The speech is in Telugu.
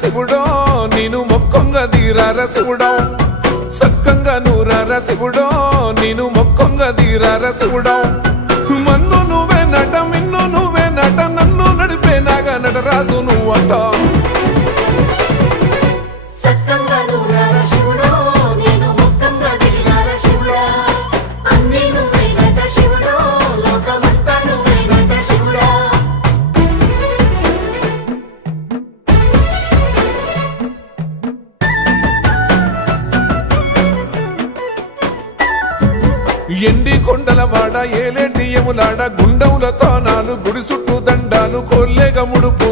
శివుడో నేను మొక్కొంగ దీరార శివుడో సక్కంగా నూరార శివుడో నేను మొక్కొంగ దీరార శివుడో మన్ను నువ్వే నట మిన్ను నువ్వే నట నన్ను నడిపే నాగా నటరాజు నువ్వంట ఎండి కొండలవాడ ఏలేటి యములాడ గుండములతో నాలు గుడి చుట్టూ దండాలు కొల్లేగ ముడుపు